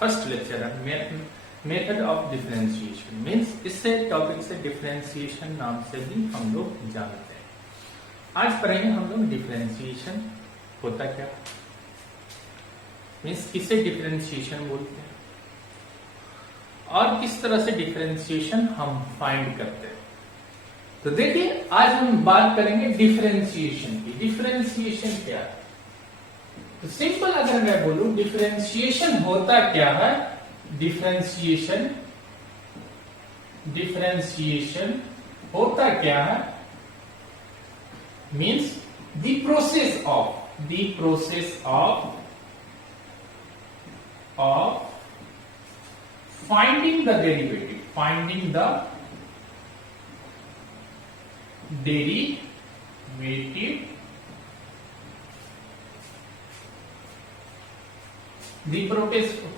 First lecture है method of differentiation means इससे topic से डिफरेंशिएशन नाम से भी हम लोग जानते हैं। आज पढ़ेंगे हम लोग डिफरेंशिएशन होता क्या, मीन्स किसे डिफरेंशिएशन बोलते हैं और किस तरह से डिफरेंशिएशन हम फाइंड करते हैं। तो देखिए आज हम बात करेंगे डिफरेंशिएशन की। डिफरेंशिएशन क्या है? तो सिंपल अगर मैं बोलूं डिफरेंशिएशन होता क्या है, डिफरेंशिएशन होता क्या है means the process of finding the derivative the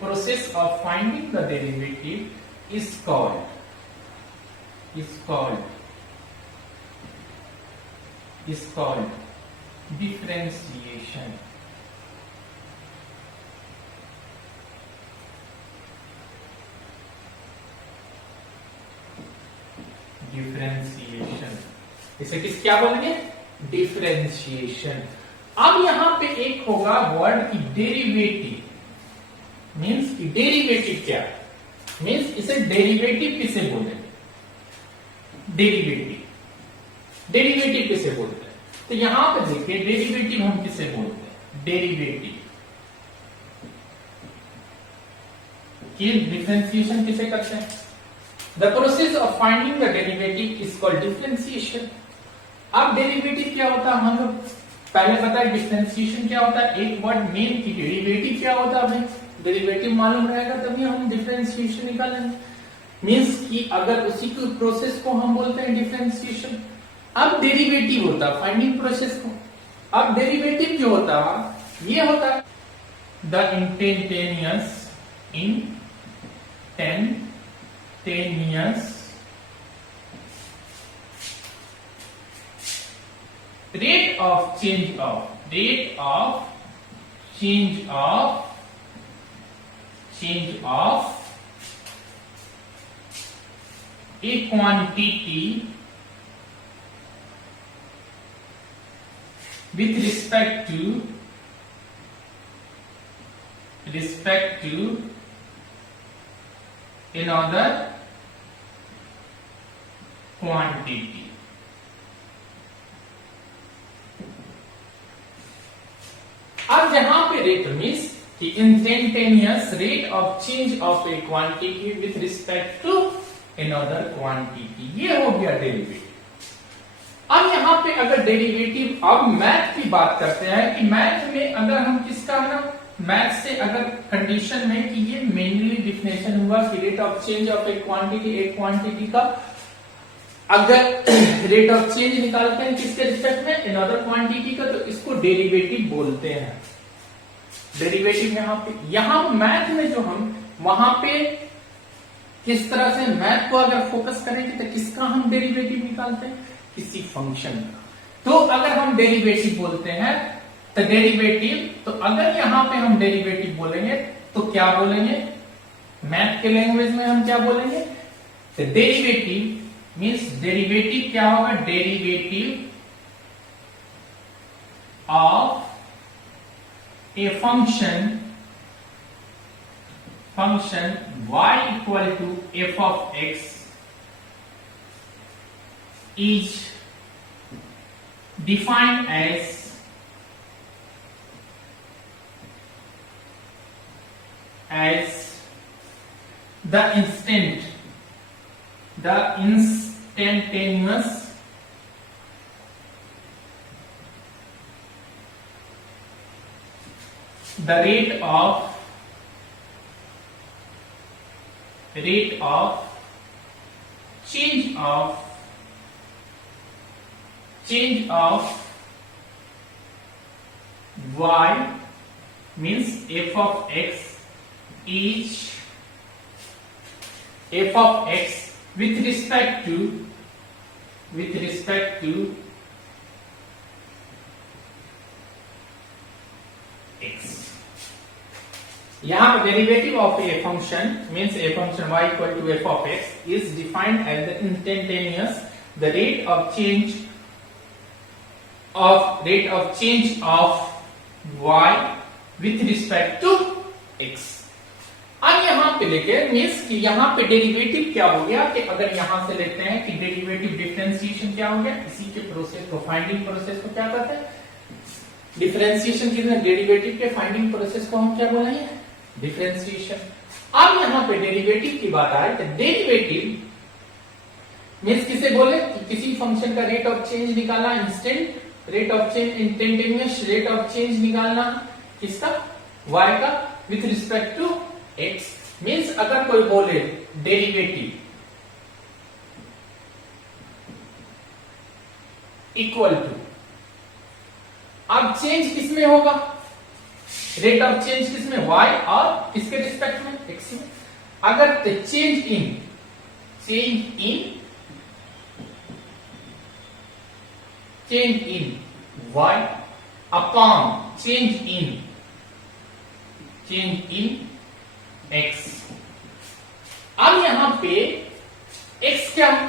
process of finding the derivative is called differentiation. इसे क्या बोलेंगे? डिफरेंशिएशन। अब यहां पे एक होगा वर्ड की डेरिवेटिव मीन्स की डेरिवेटिव क्या है, मीन्स इसे डेरिवेटिव किसे बोलेंगे? डेरिवेटिव किसे बोलते हैं? तो यहां पे देखिए डेरिवेटिव हम किसे बोलते हैं? डेरिवेटिव की डिफरेंशिएशन किसे करते हैं? The process of finding the derivative is called differentiation. अब डेरिवेटिव क्या होता है हम लोग पहले पता है, डिफरेंशिएशन क्या होता है, एक वर्ड मेन की डेरिवेटिव क्या होता है, हमें डेरिवेटिव मालूम रहेगा तभी हम डिफरेंशिएशन निकालेंगे। मींस कि अगर उसी को प्रोसेस को हम बोलते हैं डिफरेंशिएशन। अब डेरिवेटिव होता है फाइंडिंग प्रोसेस को। अब डेरिवेटिव जो होता है ये होता है the instantaneous rate of change of a quantity with respect to another quantity. अब यहां पे रेट मीन्स कि instantaneous rate of change of a quantity with respect to another quantity, ये हो गया डेरिवेटिव। अब यहां पे अगर डेरिवेटिव, अब मैथ की बात करते हैं कि मैथ में अगर हम किसका है ना, मैथ से अगर कंडीशन में कि ये मेनली डिफिनेशन हुआ कि rate of change of a quantity का अगर रेट ऑफ चेंज निकालते हैं किसके रिस्पेक्ट में, अनदर क्वांटिटी का, तो इसको डेरिवेटिव बोलते हैं। डेरिवेटिव यहां मैथ में जो हम वहां पे किस तरह से मैथ को अगर फोकस करेंगे तो किसका हम डेरिवेटिव निकालते हैं, किसी फंक्शन का। तो अगर हम डेरिवेटिव बोलते हैं तो डेरिवेटिव, तो अगर यहां पे हम डेरिवेटिव बोलेंगे तो क्या बोलेंगे, मैथ के लैंग्वेज में हम क्या बोलेंगे, तो डेरिवेटिव मीन्स डेरिवेटिव क्या होगा, derivative of a function y equal to f of x is defined as the instantaneous the rate of change of y means f of x is f of x with respect to x. यहाँ पे derivative of a function means a function y equal to f of x is defined as the instantaneous the rate of change of y with respect to x। अब यहाँ पे लेके means कि यहाँ पे derivative क्या हो गया कि अगर यहां से लेते हैं कि डेरिवेटिव डिफरेंशिएशन क्या हो गया, इसी के प्रोसेस को फाइंडिंग प्रोसेस को क्या कहते हैं, डिफरेंशिएशन की डेरिवेटिव के फाइंडिंग प्रोसेस को हम क्या बोलेंगे, डिफरेंशिएशन। अब यहाँ पे डेरिवेटिव की बात आए तो डेरिवेटिव मीन्स किसे बोले कि किसी फंक्शन का रेट ऑफ चेंज निकालना, instant rate of change, instantaneous rate of change निकालना किसका, y का with respect to x। Means अगर कोई बोले डेरिवेटिव इक्वल टू, अब चेंज किसमें होगा, रेट ऑफ चेंज किसमें, y और किसके रिस्पेक्ट में, x में। अगर change in y upon change in x। अब यहां पे x क्या है,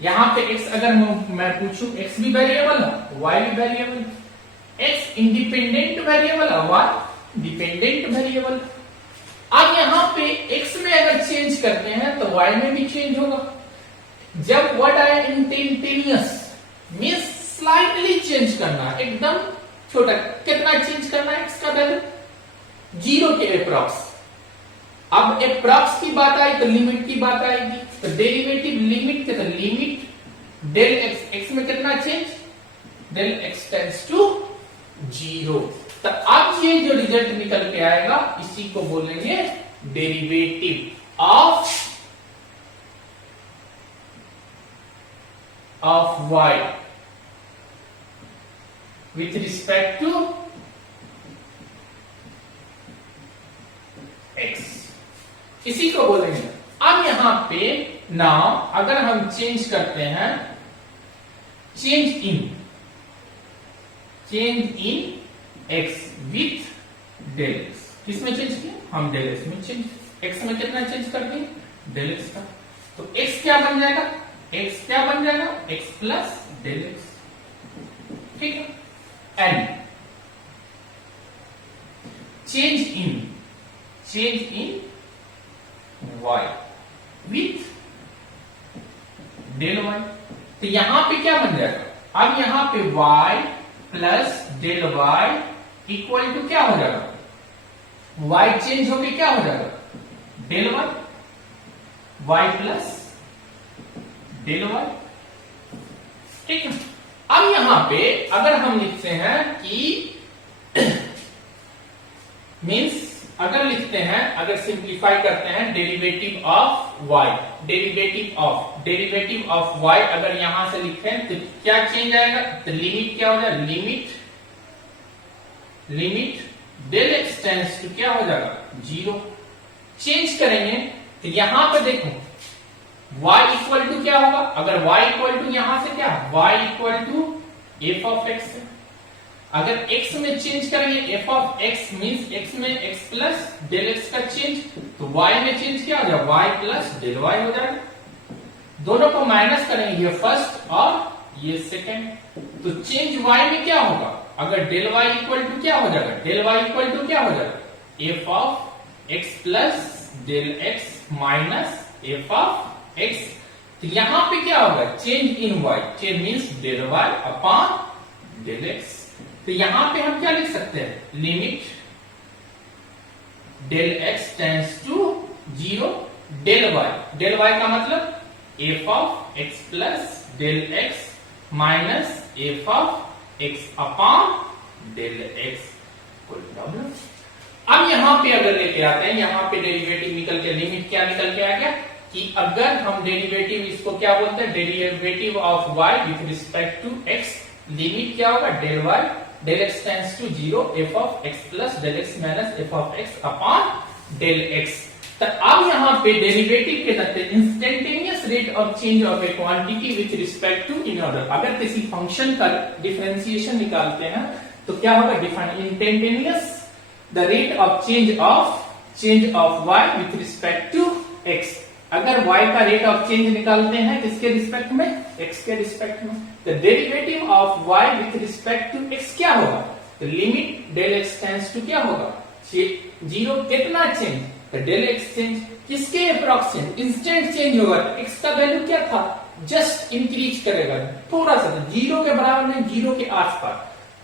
यहां पे x अगर मैं पूछूं, x भी वेरिएबल है, y भी वेरिएबल है, x इंडिपेंडेंट वेरिएबल है, y डिपेंडेंट वेरिएबल। अब यहां पे x में अगर चेंज करते हैं तो y में भी चेंज होगा। जब व्हाट आए इंस्टेंटेनियस मींस स्लाइटली चेंज करना, एकदम छोटा, कितना चेंज करना है x का वैल्यू, 0 के अप्रॉक्स। अब अप्रॉक्स की बात आई तो लिमिट की बात आएगी, तो डेरिवेटिव लिमिट के तो लिमिट डेल एक्स, एक्स में कितना change, del x tends to 0। तो अब ये जो रिजल्ट निकल के आएगा इसी को बोलेंगे derivative of y with respect to x, इसी को बोलेंगे। अब यहां पे नाउ अगर हम चेंज करते हैं, change in x with del x, किसमें चेंज किया, हम डेल x में चेंज, x में कितना चेंज कर दिए, डेल x का, तो x क्या बन जाएगा, x प्लस डेल x, ठीक है। And change in y with del y, तो यहां पे क्या बन जाएगा, अब यहां पे y plus del y equal to क्या हो जाएगा, y चेंज होके क्या हो जाएगा, del y plus del y, ठीक है। अब यहां पे अगर हम लिखते हैं कि मीन्स अगर लिखते हैं, अगर सिंप्लीफाई करते हैं डेरिवेटिव ऑफ y अगर यहां से लिखते हैं तो क्या चेंज आएगा, तो लिमिट क्या हो जाएगा, limit del x tends to क्या हो जाएगा, 0। चेंज करेंगे तो यहां पे देखो y इक्वल टू क्या होगा, अगर y इक्वल टू यहां से क्या, y equal to f of x है। अगर x में चेंज करेंगे, f of x means x में x प्लस डेल x का चेंज, तो y में चेंज क्या हो जाएगा, y प्लस डेल y हो जाएगा। दोनों को माइनस करेंगे, ये फर्स्ट और ये सेकेंड, तो चेंज y में क्या होगा, अगर डेल y इक्वल टू क्या हो जाएगा, डेल y इक्वल टू क्या हो जाएगा, f of x plus del x minus f of x। तो यहां पे क्या होगा, change in y, change means del y upon del x। तो यहां पे हम क्या लिख सकते हैं, limit del x tends to 0 del y का मतलब f of x plus del x minus f of x upon del x। कोई प्रॉब्लम। अब यहां पे अगर लेके आते हैं, यहां पे डेरिवेटिव निकल के लिमिट क्या निकल के आ गया कि अगर हम डेरिवेटिव इसको क्या बोलते हैं, derivative of y with respect to x, limit क्या होगा, del y del x tends to 0 f of x plus del x minus f of x upon del x। तो अब यहां पे डेरिवेटिव के तहत instantaneous rate of change of a quantity with respect to in order, अगर किसी function का differentiation निकालते हैं तो क्या होगा, instantaneous the rate of change of y with respect to x। अगर y का रेट ऑफ चेंज निकालते हैं किसके रिस्पेक्ट में, x के रिस्पेक्ट में, तो derivative of y with respect to x क्या होगा, तो limit del x tends to क्या होगा, 0। कितना चेंज, तो डेल x चेंज किसके अप्रॉक्सिमेट, इंस्टेंट चेंज होगा, तो x का वैल्यू क्या था, जस्ट इंक्रीज करेगा थोड़ा सा, तो 0 के बराबर में, 0 के आसपास,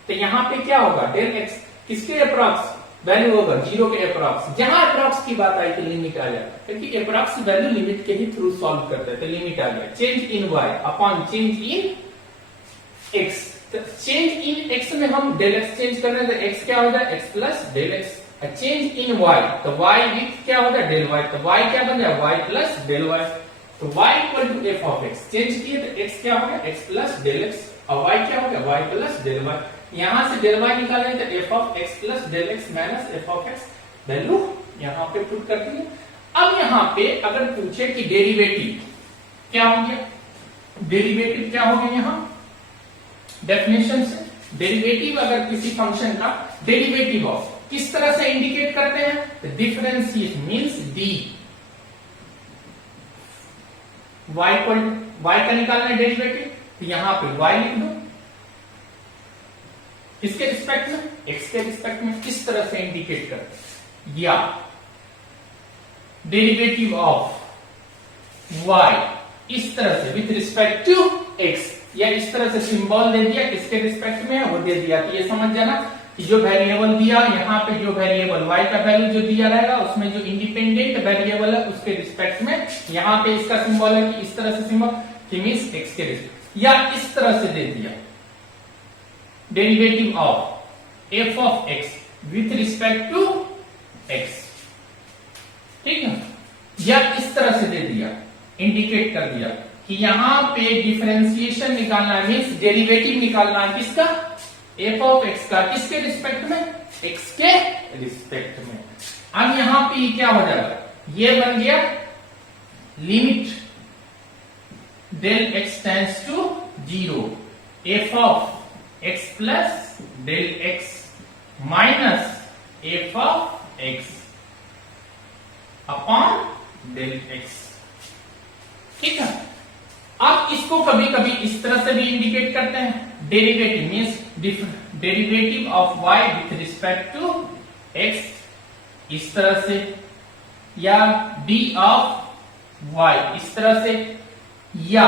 तो यहाँ पे क्या होगा, डेल x किसके अप्रॉक्स वैल्यू होगा, 0 के अप्रॉक्स। जहां अप्रॉक्स की बात आई तो लिमिट आ जाता, क्योंकि अप्रॉक्स वैल्यू लिमिट के ही थ्रू सॉल्व करते हैं, तो लिमिट आ गया change in y upon change in x। तो चेंज इन x में हम डेल x चेंज कर रहे हैं, तो x क्या हो जाए, x plus del x। Change in y, तो y विथ क्या हो जाए, डेल y, तो y क्या बन जाए, y प्लस डेल y। तो y equal to f of x, change किए तो x क्या हो गया, x प्लस डेल x, और y क्या हो गया, y प्लस डेल y। यहां से डेल y निकालेंगे तो f of x plus del x minus f of x, value यहां पे पुट कर दिए। अब यहां पे अगर पूछे कि डेरिवेटिव क्या हो गया, डेरिवेटिव क्या हो गया, यहां डेफिनेशन से डेरिवेटिव अगर किसी फंक्शन का डेरिवेटिव ऑफ किस तरह से इंडिकेट करते हैं, तो डिफरेंशिएशन मींस डी, y का निकालना है डेरिवेटिव, तो यहां पे y लिख दो, किसके रिस्पेक्ट में, x के रिस्पेक्ट में, किस तरह से इंडिकेट करते हैं, या डेरिवेटिव ऑफ y इस तरह से विथ रिस्पेक्ट टू x, या इस तरह से सिंबल दे दिया, किसके रिस्पेक्ट में है वो दे दिया। तो ये समझ जाना कि जो वेरिएबल दिया, यहाँ पे जो वेरिएबल y का वैल्यू जो दिया रहेगा, उसमें जो इंडिपेंडेंट वेरिएबल है उसके रिस्पेक्ट में, यहाँ पे इसका सिंबल है कि इस तरह से सिंबल कि मींस x के रिस्पेक्ट, या इस तरह से दे दिया derivative of f of x with respect to x, ठीक है, या इस तरह से दे दिया, इंडिकेट कर दिया कि यहां पे डिफरेंशिएशन निकालना है, मींस डेरिवेटिव निकालना है किसका, f ऑफ x का, किसके रिस्पेक्ट में, x के रिस्पेक्ट में। अब यहां पे क्या हो जाएगा, ये बन गया limit del x tends to 0 f of x plus del x minus f of x upon del x, ठीक है। अब इसको कभी कभी इस तरह से भी इंडिकेट करते हैं, derivative means derivative of y with respect to x इस तरह से, या d ऑफ y इस तरह से, या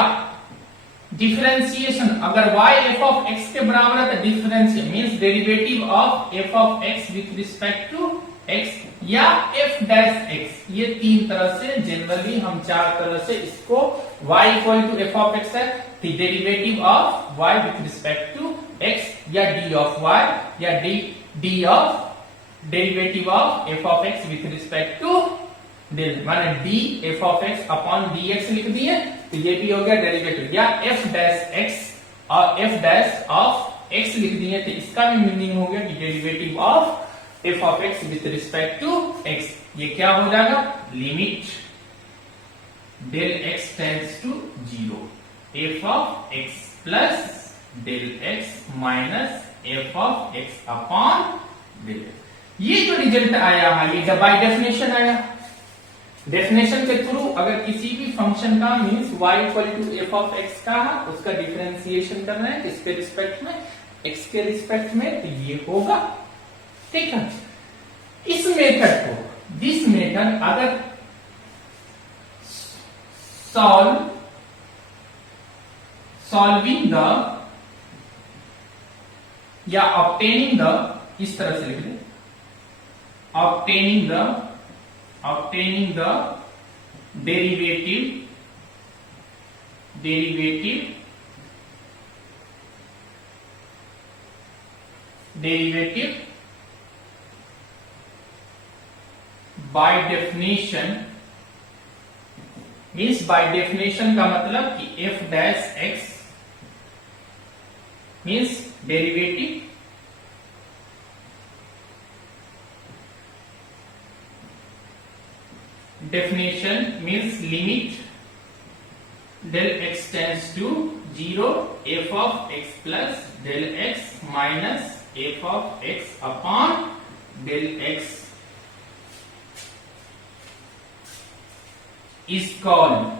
डिफरेंशिएशन अगर y f ऑफ x के बराबर है तो differentiation means derivative of f of x with respect to x, या f डैश x। ये तीन तरह से जनरली हम चार तरह से इसको y equal to f of x है, derivative of y with respect to x, या d ऑफ y, या d of derivative of f of x with respect to del, माने d f of x upon dx लिख दिए, तो ये भी हो गया डेरिवेटिव, या f डैश x और f डैश ऑफ x लिख दिए, तो इसका भी मीनिंग हो गया कि derivative of f of x with respect to x, ये क्या हो जाएगा, limit del x tends to 0 f of x plus del x minus f of x upon del x। ये जो रिजल्ट आया है ये बाय डेफिनेशन आया, डेफिनेशन के थ्रू अगर किसी भी फंक्शन का means y equal to f of x का उसका डिफरेंशिएशन करना है किसके रिस्पेक्ट में, x के रिस्पेक्ट में, तो ये होगा, ठीक है। इस मेथड को, दिस मेथड अगर सॉल्विंग द या ऑब्टेनिंग द, इस तरह से लिख लें, obtaining the derivative by definition, means by definition का मतलब कि f dash x means derivative definition means limit del x tends to 0 f of x plus del x minus f of x upon del x is called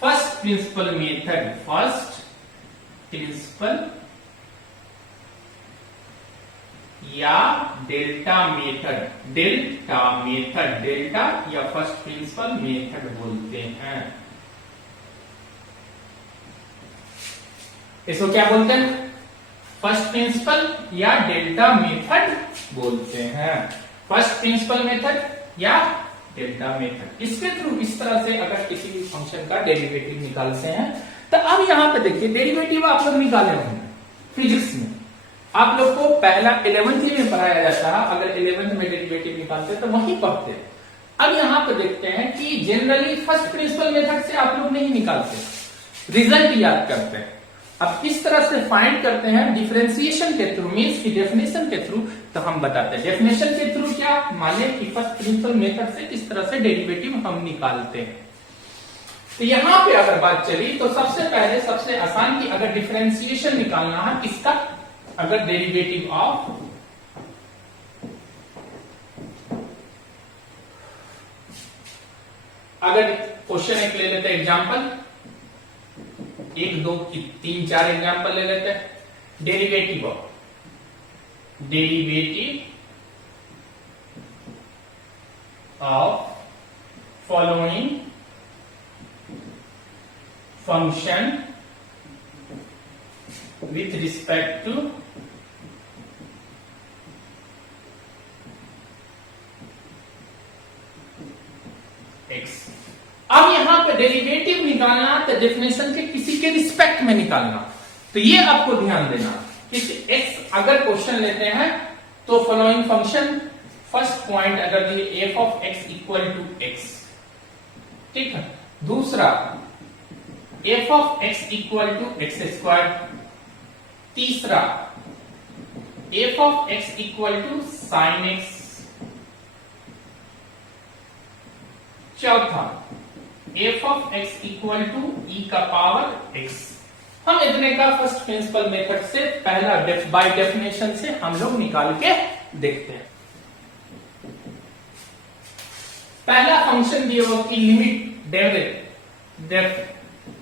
first principal method. First principal या delta method, delta या first principle method बोलते हैं। इसको क्या बोलते हैं? First principle या delta method बोलते हैं। फर्स्ट प्रिंसिपल मेथड या डेल्टा मेथड। इसके थ्रू इस तरह से अगर किसी भी फंक्शन का डेरिवेटिव निकालते हैं तो अब यहां पे देखिए डेरिवेटिव आप लोग निकाले होंगे फिजिक्स में, आप लोग को पहला 11th में पढ़ाया जाता है। अगर 11th में डेरिवेटिव निकालते हैं तो वही पढ़ते हैं। अब यहां पे देखते हैं कि जनरली फर्स्ट प्रिंसिपल मेथड से आप लोग नहीं निकालते, रिजल्ट याद करते हैं। अब किस तरह से फाइंड करते हैं? डिफरेंशिएशन के थ्रू, मींस की डेफिनेशन के थ्रू। तो हम बताते हैं डेफिनेशन के थ्रू क्या, माने कि फर्स्ट प्रिंसिपल मेथड से किस तरह से डेरिवेटिव हम निकालते हैं। तो यहां पे अगर बात चली तो सबसे पहले सबसे आसान की अगर डिफरेंशिएशन निकालना है किसका, अगर डेरिवेटिव ऑफ अगर क्वेश्चन एक ले लेते हैं एग्जांपल, 1 2 3 4 एग्जांपल ले लेते हैं। Derivative of following function with respect to x। अब यहां पे डेरिवेटिव निकालना तो डेफिनेशन के किसी के रिस्पेक्ट में निकालना। तो ये आपको ध्यान देना कि x अगर क्वेश्चन लेते हैं तो फॉलोइंग फंक्शन फर्स्ट पॉइंट अगर दिए f of x equal to x, ठीक है। दूसरा f of x equal to x square. तीसरा f of x equal to sine x। चौथा f of x equal to e का पावर x। हम इतने का फर्स्ट प्रिंसिपल मेथड से पहला बाय डेफिनेशन से हम लोग निकाल के देखते हैं। पहला फंक्शन दिया हुआ की limit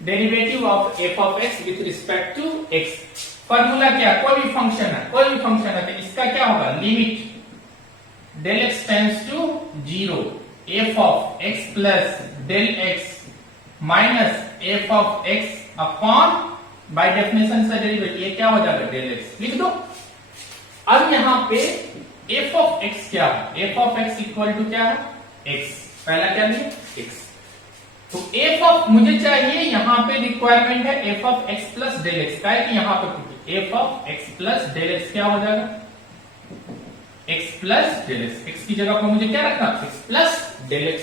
derivative of f of x with respect to x। Formula क्या, कोई भी फंक्शन है तो इसका क्या होगा, limit del x tends to 0 f of x plus del x minus f of x upon by definition से डेरिवेटिव, ये क्या हो जाएगा, डेल x लिख दो। अब यहां पे f ऑफ x क्या है, f of x equal to क्या है, x। पहला क्या लिया, x। तो f ऑफ मुझे चाहिए, यहां पे रिक्वायरमेंट है f of x plus del x का है कि यहां पे f of x plus del x क्या हो जाएगा, x प्लस डेल x की जगह पर मुझे क्या रखना, x प्लस डेल x,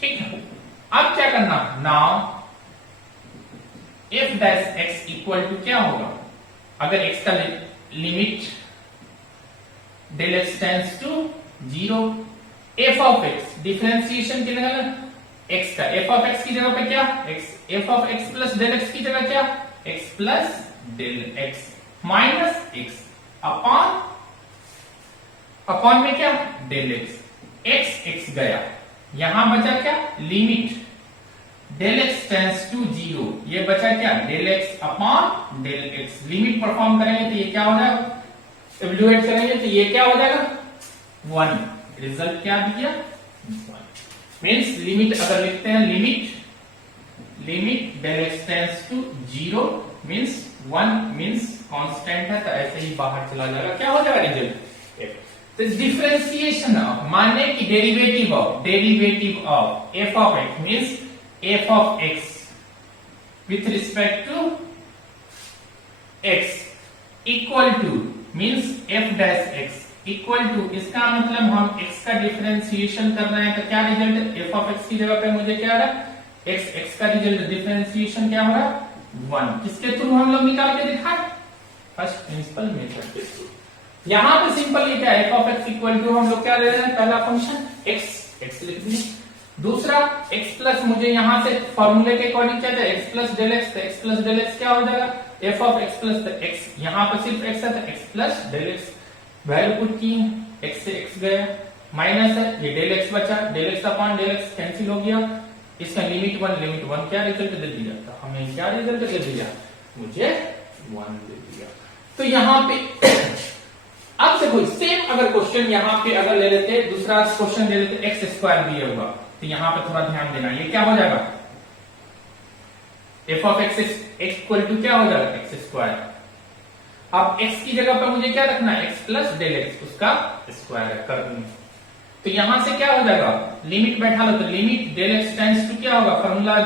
ठीक है। अब क्या करना, now f dash x equal to क्या होगा, अगर x का limit del x tends to 0, f of x differentiation के लिए x का, f ऑफ x की जगह पे क्या, x, f of x plus del x की जगह क्या, x plus del x minus x upon में क्या, डेल x गया, यहां बचा क्या, limit del x tends to 0, ये बचा क्या, del x upon del x। Limit perform करेंगे तो ये क्या हो जाएगा, इवैल्यूएट करेंगे तो ये क्या हो जाएगा, 1। रिजल्ट क्या दिया, 1। मीन्स लिमिट अगर लिखते हैं, limit del x tends to 0 means 1 means constant है, तो ऐसे ही बाहर चला जाएगा, क्या हो जाएगा, रिजल्ट। तो डिफरेंशिएशन माने कि derivative of f of x means f of x with respect to x equal to means f dash x equal to, इसका मतलब हम x का डिफरेंशिएशन कर रहे हैं तो क्या रिजल्ट, f ऑफ x की जगह पे मुझे क्या आ रहा है, x का रिजल्ट डिफरेंशिएशन क्या हो रहा है, 1। किसके थ्रू हम लोग निकाल के दिखाए, फर्स्ट प्रिंसिपल मेथड के थ्रू। यहां पे सिंपल ये क्या है, f of x equal to हम लोग क्या ले रहे हैं, पहला फंक्शन x लिख दिए। दूसरा x प्लस, मुझे यहां से फॉर्मूले के अकॉर्डिंग क्या था, x प्लस डेल एक्स, तो x प्लस डेल एक्स क्या हो जाएगा, f ऑफ x प्लस, तो x यहां पर सिर्फ x है तो x plus del x, value put की, x से x गया, माइनस है, ये डेल एक्स बचा, del x upon del x cancel हो गया, इसका लिमिट वन क्या रिजल्ट दे दिया था हमें, क्या रिजल्ट दे दिया मुझे, 1 दे दिया। तो यहां पे अब देखो सेम अगर क्वेश्चन यहां पे अगर ले लेते, दूसरा क्वेश्चन ले लेते, एक्स स्क्वायर दिया हुआ, तो यहां पे थोड़ा ध्यान देना, ये क्या हो जाएगा, f of x equal to क्या हो जाएगा, एक्स स्क्वायर। अब एक्स की जगह पर मुझे क्या रखना है, एक्स प्लस डेल एक्स, उसका स्क्वायर कर दूंगा, तो यहां से क्या हो जाएगा, लिमिट बैठा लो, तो limit del x tends to क्या होगा, फॉर्मूला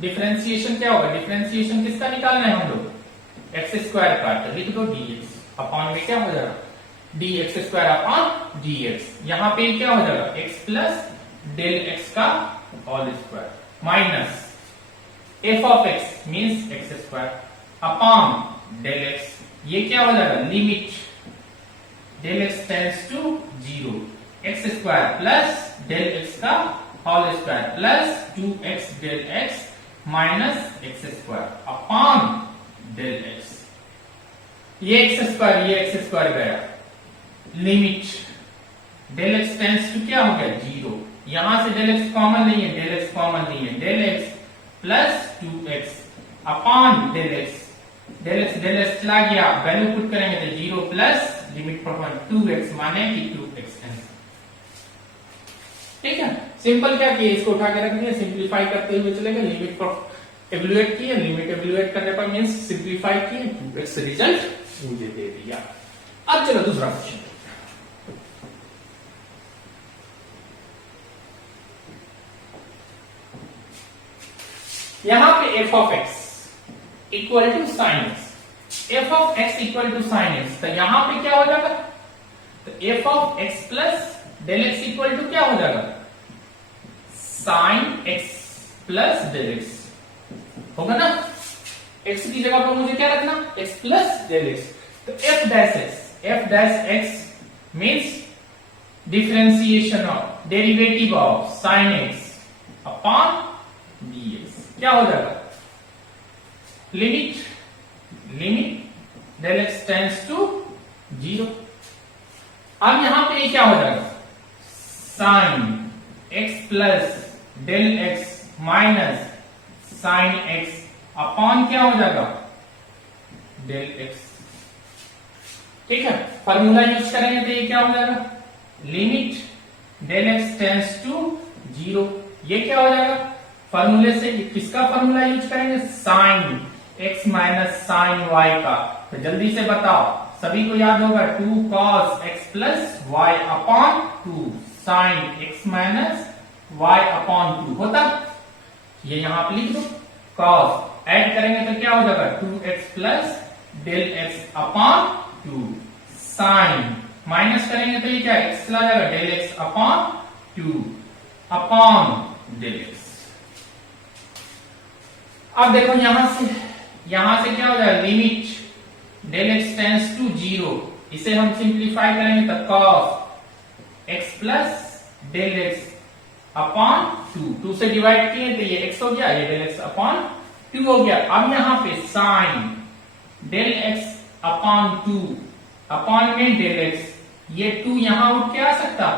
डिफरेंशिएशन क्या होगा, डिफरेंशिएशन किसका निकालना है हम लोग, एक्स स्क्वायर का, तो लिख दो dx अपॉन में क्या हो जाएगा, dx स्क्वायर अपॉन dx, यहां पे क्या हो जाएगा, x प्लस डेल एक्स का whole square minus f of x means x square upon del x, ये क्या हो जाएगा, limit del x tends to 0, x square plus del x का whole square plus 2x del x minus x square upon del x, ये x square गया, limit del x tends to क्या हो गया, 0, यहां से डेल एक्स कॉमन नहीं है, डेल एक्स कॉमन नहीं है, del x plus 2x upon del x, del x चला गया, वैल्यू पुट करेंगे तो 0 प्लस लिमिट पर 2x माने कि 2x, ठीक है। सिंपल क्या किया, इसको उठा के रख दिया, सिंप्लीफाई करते हुए चलेगा, लिमिट पर एवल्यूएट किए, लिमिट एवल्यूएट करने पर मींस सिंप्लीफाई किए, 2x रिजल्ट मुझे दे दिया। अब चलो दूसरा क्वेश्चन, यहां पे f of x equal to sine x, f of x equal to sine x, तो यहां पे क्या हो जाएगा, तो f of x plus del x equal to क्या हो जाएगा, sine x plus del x होगा ना, x की जगह पर मुझे क्या रखना, x प्लस डेल एक्स, तो f dash x means differentiation of derivative of sine x upon dx, क्या हो जाएगा, limit del x tends to 0, अब यहां पे क्या हो जाएगा, sine x plus del x minus sine x upon क्या हो जाएगा, डेल एक्स, ठीक है। फॉर्मूला यूज करेंगे तो ये क्या हो जाएगा, limit del x tends to 0, ये क्या हो जाएगा, फॉर्मूले से किसका फॉर्मूला यूज करेंगे, sine x minus sine y का, तो जल्दी से बताओ, सभी को याद होगा 2 cos x plus y upon 2 sine x minus y upon 2 होता, ये यहां पर लिख दो, cos ऐड करेंगे तो क्या हो जाएगा, 2x plus del x upon 2 sine, minus करेंगे तो ये क्या x चला जाएगा, del x upon 2 upon del x. अब देखो यहां से क्या हो जाएगा, limit del x tends to 0, इसे हम सिंप्लीफाई करेंगे तो cos x plus del x upon 2 से डिवाइड किए तो ये x हो गया, ये डेल एक्स अपॉन 2 हो गया। अब यहां पे sine del x upon 2 upon में डेल एक्स, ये 2 यहां उठ के आ सकता,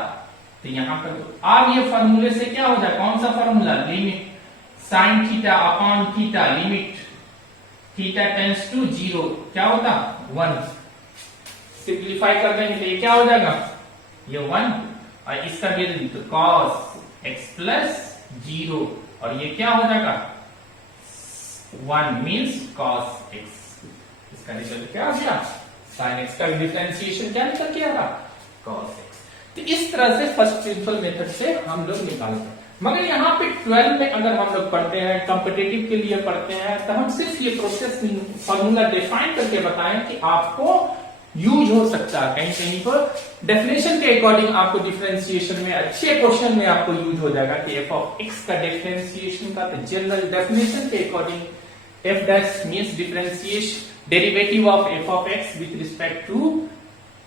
तो यहां पर तो अब ये फॉर्मूले से क्या हो जाए, कौन सा formula, limit sine theta upon theta, limit theta tends to 0 क्या होता, 1, सिंप्लीफाई कर देंगे तो ये क्या हो जाएगा, ये 1, और इसका वैल्यू तो cos x प्लस 0, और ये क्या हो जाएगा, 1 मीन्स cos x, इसका रिजल्ट क्या हो गया, sin x का डिफरेंशिएशन क्या निकल के आएगा, cos x। तो इस तरह से फर्स्ट सिंपल मेथड से हम लोग निकालते हैं। मगर यहाँ पे 12 में अगर हम लोग पढ़ते हैं, कॉम्पिटिटिव के लिए पढ़ते हैं, तो हम सिर्फ ये प्रोसेस फॉर्मूला डिफाइन करके बताएं कि आपको यूज हो सकता है, कहीं कहीं पर डेफिनेशन के अकॉर्डिंग आपको डिफरेंशिएशन में अच्छे क्वेश्चन में आपको यूज हो जाएगा कि एफ ऑफ एक्स का डिफरेंशिएशन का, तो जनरल डेफिनेशन के according f dash means differentiation derivative of f of x with respect to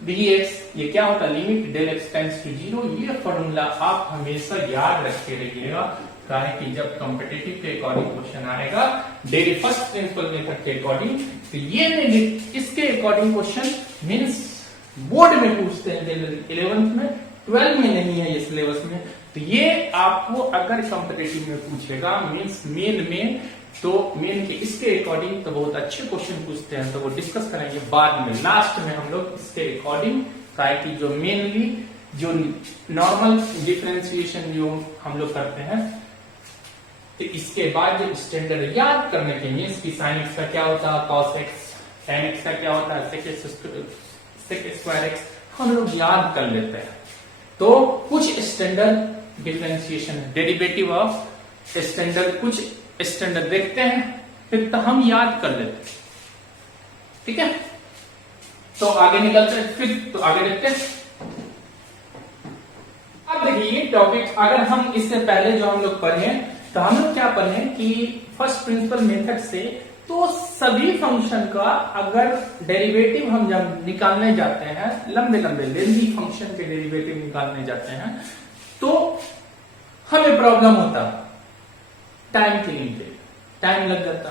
dx, ये क्या होता है, limit del x tends to zero. ये फॉर्मूला आप हमेशा याद रखे रहिएगा, काहे कि जब कॉम्पिटिटिव के अकॉर्डिंग क्वेश्चन आएगा फर्स्ट प्रिंसिपल मेथड के अकॉर्डिंग, तो ये इसके अकॉर्डिंग क्वेश्चन मीन्स बोर्ड में पूछते हैं 11th में, 12 में नहीं है ये सिलेबस में। तो ये आपको अगर कॉम्पिटिटिव में पूछेगा मीन्स मेन में, तो मेन के इसके अकॉर्डिंग तो बहुत अच्छे क्वेश्चन पूछते हैं, तो वो डिस्कस करेंगे बाद में, लास्ट में हम लोग इसके अकॉर्डिंग, काहे कि जो मेनली जो नॉर्मल डिफरेंशिएशन जो हम लोग करते हैं, तो इसके बाद जो स्टैंडर्ड याद करने के मीन्स की साइन एक्स का क्या होता है, कॉस एक्स, tan एक्स का क्या होता है, सेक स्क्वायर एक्स, हम लोग याद कर लेते हैं। तो कुछ standard differentiation derivative of standard, कुछ स्टैंडर्ड देखते हैं, फिर तो हम याद कर लेते हैं, ठीक है। तो आगे निकलते हैं, फिर तो आगे देखते हैं। अब देखिए टॉपिक, अगर हम इससे पहले जो हम लोग पढ़े, तो हम लोग क्या पढ़े कि फर्स्ट प्रिंसिपल मेथड से तो सभी फंक्शन का अगर डेरिवेटिव हम जब निकालने जाते हैं, लंबे लंबे लेंथी फंक्शन के डेरिवेटिव निकालने जाते हैं, तो हमें प्रॉब्लम होता, टाइम के लिए टाइम लग जाता,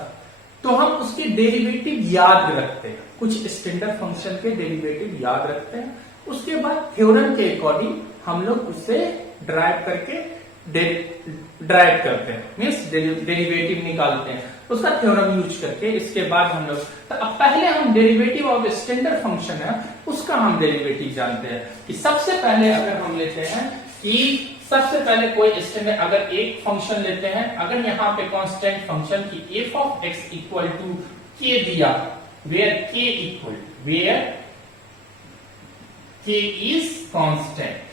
तो हम उसके डेरिवेटिव याद रखते हैं, कुछ स्टैंडर्ड फंक्शन के डेरिवेटिव याद रखते हैं, उसके बाद थ्योरम के अकॉर्डिंग हम लोग उससे ड्राइव करके ड्राइव करते हैं, मीन्स डेरिवेटिव निकालते हैं उसका थ्योरम यूज करके। इसके बाद हम लोग, तो अब पहले हम डेरिवेटिव ऑफ स्टैंडर्ड फंक्शन है उसका हम डेरिवेटिव जानते हैं कि सबसे पहले अगर हम लेते हैं कि सबसे पहले कोई स्टैंडर्ड, अगर एक फंक्शन लेते हैं, अगर यहाँ पे कांस्टेंट फंक्शन की f of x equal to k दिया, वेयर के इज कांस्टेंट,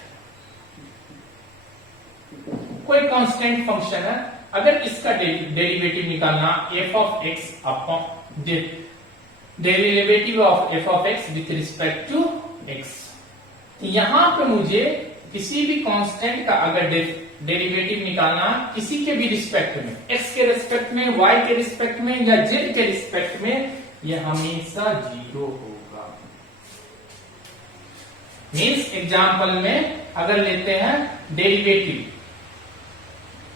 कोई कांस्टेंट फंक्शन है, अगर इसका डेरिवेटिव निकालना f of x upon derivative of f of x with respect to x, यहां पे मुझे किसी भी कांस्टेंट का अगर डेरिवेटिव निकालना किसी के भी रिस्पेक्ट में, एक्स के रिस्पेक्ट में, वाई के रिस्पेक्ट में या जेड के रिस्पेक्ट में, यह हमेशा जीरो होगा। मीन्स एग्जाम्पल में अगर लेते हैं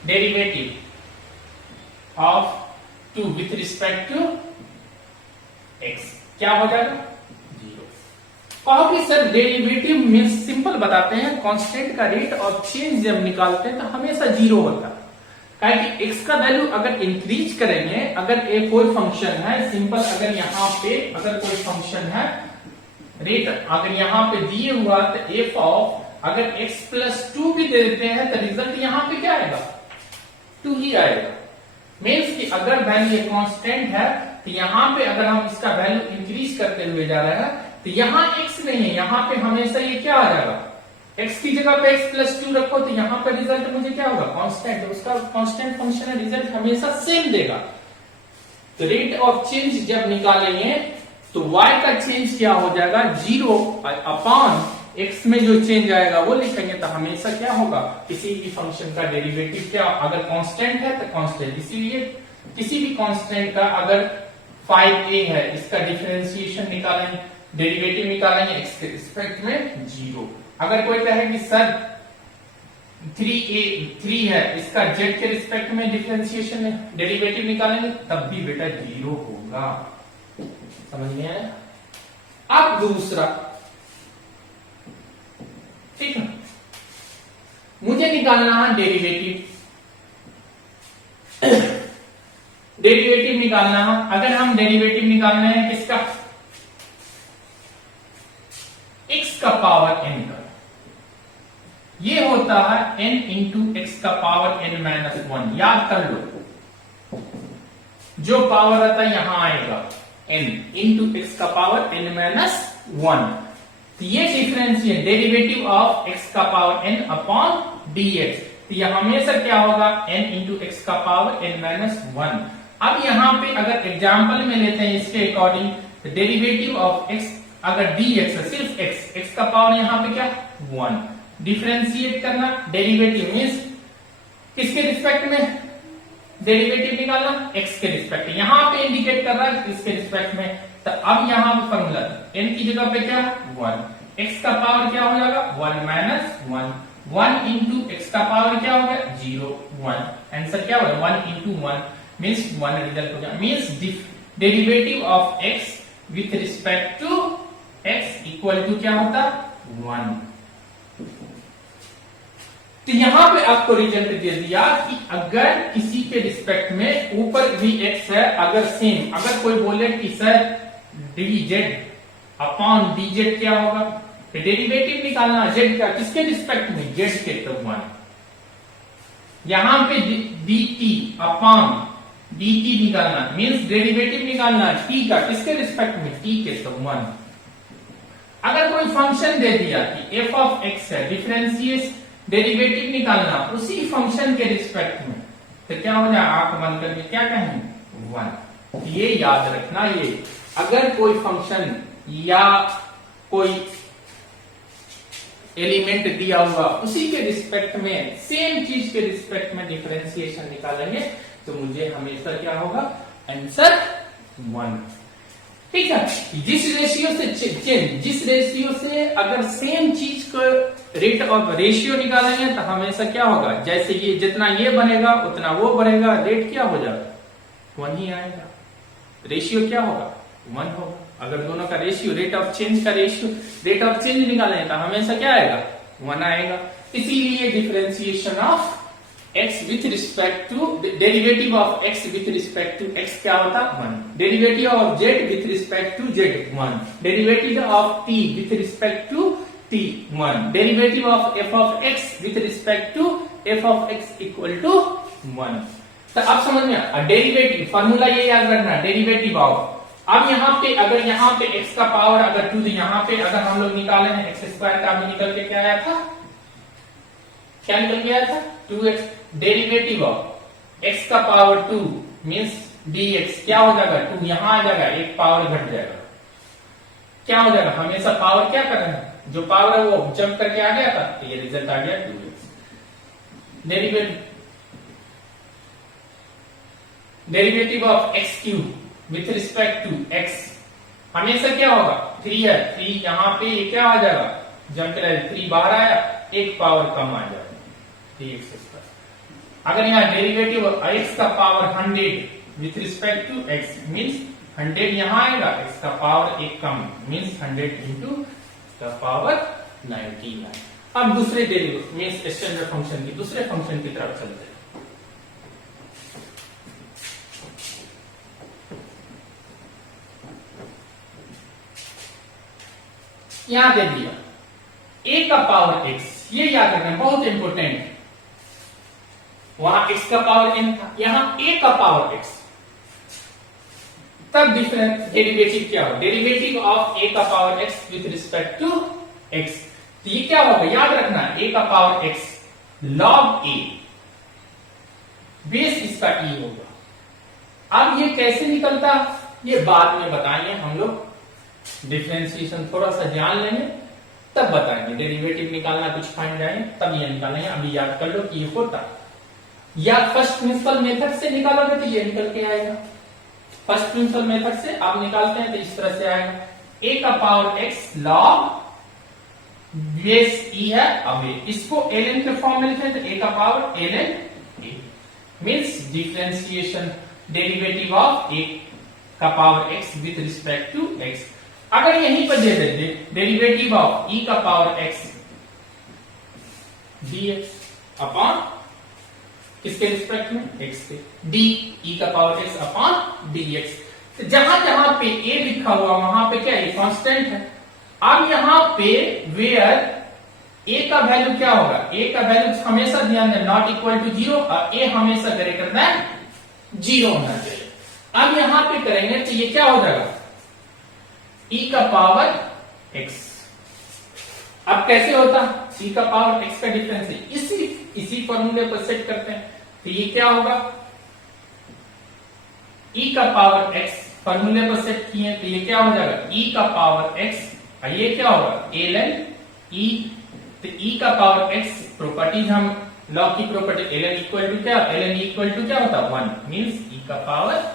derivative of 2 with respect to x, क्या हो जाएगा, जीरो। कहोगे सर डेरिवेटिव मीन्स सिंपल बताते हैं, कांस्टेंट का रेट ऑफ चेंज जब निकालते हैं तो हमेशा जीरो होता है, काहे कि एक्स का वैल्यू अगर इंक्रीज करेंगे, अगर एक कोई फंक्शन है सिंपल, अगर यहाँ पे अगर कोई फंक्शन है रेट अगर यहाँ पे दिए हुआ, तो एफ ऑफ अगर x प्लस 2 भी दे देते हैं तो रिजल्ट यहाँ पे क्या आएगा, 2 ही आएगा। मीन्स कि अगर वैल्यू कांस्टेंट है तो यहाँ पे अगर हम इसका वैल्यू इंक्रीज करते हुए जा रहे हैं, तो यहाँ x नहीं है, यहाँ पे हमेशा ये क्या आ जाएगा, x की जगह पे x प्लस 2 रखो तो यहाँ पे रिजल्ट मुझे क्या होगा, कांस्टेंट, उसका कांस्टेंट फंक्शन है, रिजल्ट हमेशा सेम देगा। तो रेट ऑफ चेंज जब निकालेंगे तो y का चेंज क्या हो जाएगा, जीरो अपॉन x में जो चेंज आएगा वो लिखेंगे, तो हमेशा क्या होगा, किसी भी फंक्शन का डेरिवेटिव क्या, अगर कांस्टेंट है तो कांस्टेंट, इसीलिए किसी भी कांस्टेंट का अगर 5a है, इसका डिफरेंशिएशन निकालेंगे, डेरिवेटिव निकालेंगे x के रिस्पेक्ट में, जीरो। अगर कोई कहे कि सर 3 है, इसका z के रिस्पेक्ट में डिफरेंशिएशन डेरिवेटिव निकालेंगे, तब भी बेटा जीरो होगा, समझ में आया। अब दूसरा, ठीक है, मुझे निकालना है डेरिवेटिव निकालना है। अगर हम डेरिवेटिव निकालना है किसका, x का पावर n का, ये होता है n इंटू एक्स का पावर n माइनस 1, याद कर लो, जो पावर रहता है यहां आएगा n इंटू एक्स का पावर n माइनस 1, तो ये डिफरेंशिएट डेरिवेटिव ऑफ x का पावर n अपॉन dx, तो यह हमेशा क्या होगा, n इंटू एक्स का पावर n माइनस 1। अब यहाँ पे अगर एग्जाम्पल में लेते हैं इसके अकॉर्डिंग, तो डेरिवेटिव ऑफ x अगर dx है, सिर्फ x का पावर यहाँ पे क्या 1, डिफरेंशिएट करना, डेरिवेटिव मीन्स किसके रिस्पेक्ट में डेरिवेटिव निकालना, x के रिस्पेक्ट में, यहाँ पे इंडिकेट कर रहा है इसके रिस्पेक्ट में, तो अब यहाँ पे फॉर्मूला n की जगह पे क्या 1, x का पावर क्या हो जाएगा 1 माइनस 1, 1 इंटू x का पावर क्या हो गया 0 1, आंसर क्या होगा 1 इंटू 1 मीन्स 1 रिजल्ट हो गया, means derivative of x with respect to x equal to क्या होता 1। तो यहां पे आपको रिजल्ट दे दिया कि अगर किसी के रिस्पेक्ट में ऊपर भी x है, अगर सेम, अगर कोई बोले कि सर dz अपॉन dz क्या होगा, तो डेरिवेटिव निकालना z का किसके रिस्पेक्ट में z के, तो 1। यहां पे dt अपॉन dt निकालना मींस डेरिवेटिव निकालना t का किसके रिस्पेक्ट में t के, तो 1। अगर कोई फंक्शन दे दिया कि f ऑफ x है, डिफरेंशिएट डेरिवेटिव निकालना उसी फंक्शन के रिस्पेक्ट में, तो क्या हो जाए आंख बंद करके क्या कहेंगे 1। ये याद रखना, ये अगर कोई फंक्शन या कोई एलिमेंट दिया हुआ उसी के रिस्पेक्ट में, सेम चीज के रिस्पेक्ट में डिफरेंशिएशन निकालेंगे तो मुझे हमेशा क्या होगा आंसर 1। ठीक है, जिस रेशियो से अगर सेम चीज का रेट ऑफ रेशियो निकालेंगे तो हमेशा क्या होगा, जैसे ये जितना ये बनेगा उतना वो बढ़ेगा, रेट क्या हो जाएगा 1 ही आएगा, रेशियो क्या होगा 1 होगा। अगर दोनों का रेशियो रेट ऑफ चेंज निकालेंगे तो हमेशा क्या आएगा 1 आएगा। इसीलिए differentiation of x with respect to derivative of x with respect to x क्या होता 1, derivative of z with respect to z 1, derivative of t with respect to t 1, derivative of f of x with respect to f of x equal to 1। तो अब समझ में derivative formula ये याद रखना, derivative of, अब यहाँ पे अगर यहाँ पे x का पावर अगर 2, यहाँ पे अगर हम लोग निकाले हैं x स्क्वायर का, अभी निकल के क्या आया था, क्या निकल के आया था 2x, डेरिवेटिव ऑफ x का पावर 2 मीन्स dx क्या हो जाएगा 2, यहां आ जाएगा, एक पावर घट जाएगा, क्या हो जाएगा, हमेशा पावर क्या कर रहे हैं, जो पावर है वो जंप करके आ गया था, तो ये रिजल्ट आ गया 2x। Derivative of x cube with respect to x हमेशा क्या होगा 3 है, 3 यहाँ पे ये क्या आ जाएगा जंप करेगा, 3 बाहर आया, एक पावर कम आ जाएगा 3x। अगर यहाँ डेरिवेटिव x का power 100 with respect to x means 100 यहाँ आएगा, x का पावर एक कम मीन्स 100 इंटू का पावर 99। अब दूसरे डेरिवेटिव मीन्स स्टैंडर्ड फंक्शन की दूसरे फंक्शन की तरफ चलते हैं। यहां दे दिया a का पावर x, ये याद रखना बहुत इंपॉर्टेंट, वहां x का पावर n था, यहां a का पावर x, तब डिफरेंस डेरिवेटिव क्या हो, डेरिवेटिव ऑफ a का power x with respect to x, तो ये क्या होगा याद रखना a का power x log a, base इसका e होगा। अब ये कैसे निकलता ये बाद में बताएंगे हम लोग, डिफरेंशिएशन थोड़ा सा जान लेंगे तब बताएंगे, डेरिवेटिव निकालना कुछ फाइंड आए तब ये निकालेंगे। अभी याद कर लो कि ये होता, या फर्स्ट प्रिंसिपल मेथड से निकालोगे तो ये निकल के आएगा, फर्स्ट प्रिंसिपल मेथड से आप निकालते हैं तो इस तरह से आएगा, a का power x log base e है, अब इसको ln के फॉर्म में लिखें तो a का power ln a means differentiation derivative of a का power x with respect to x। अगर यहीं पर दे देते डेरिवेटिव ऑफ e का पावर x dx अपॉन किसके रिस्पेक्ट में x के, d e का पावर x अपॉन dx, तो जहां जहां पे a लिखा हुआ वहां पे क्या है कांस्टेंट है। अब यहां पे वेयर a का वैल्यू क्या होगा, a का वैल्यू हमेशा ध्यान दें नॉट इक्वल टू 0 और a हमेशा ग्रेटर देन 0 होना चाहिए। अब यहां पे करेंगे तो ये क्या हो जाएगा e का पावर x, अब कैसे होता e का पावर x का डिफरेंस है, इसी फॉर्मूले पर सेट करते हैं तो ये क्या होगा e का पावर x फॉर्मूले पर सेट किए तो ये क्या हो जाएगा e का पावर x, और ये क्या होगा ln e, तो e का पावर x प्रॉपर्टीज हम लॉग की प्रॉपर्टी ln इक्वल टू क्या, ln इक्वल टू क्या होता 1 मींस e का power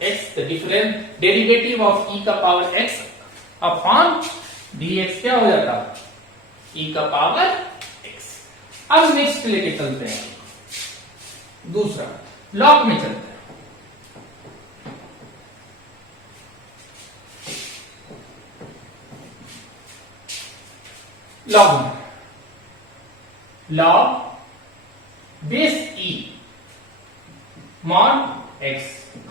x, the difference derivative of e का पावर x अपॉन dx क्या हो जाता, e का पावर x। अब नेक्स्ट लेके चलते हैं, दूसरा लॉग में चलते हैं। लॉग में, log base e mod x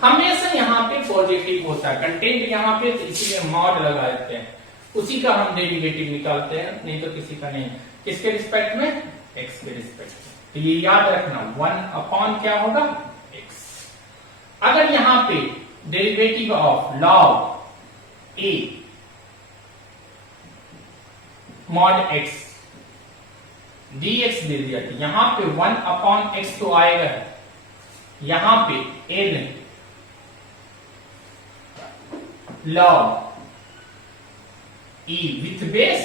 हमेशा यहां पे पॉजिटिव होता है, कंटेंट यहां पे, तो इसीलिए मॉड लगा देते हैं, उसी का हम डेरिवेटिव निकालते हैं, नहीं तो किसी का नहीं। किसके रिस्पेक्ट में, x के रिस्पेक्ट में। तो ये याद रखना 1 अपॉन क्या होगा, x। अगर यहां पे derivative of log a mod x dx दे दिया, तो यहां पे 1 अपॉन x तो आएगा, यहां पे n log e with base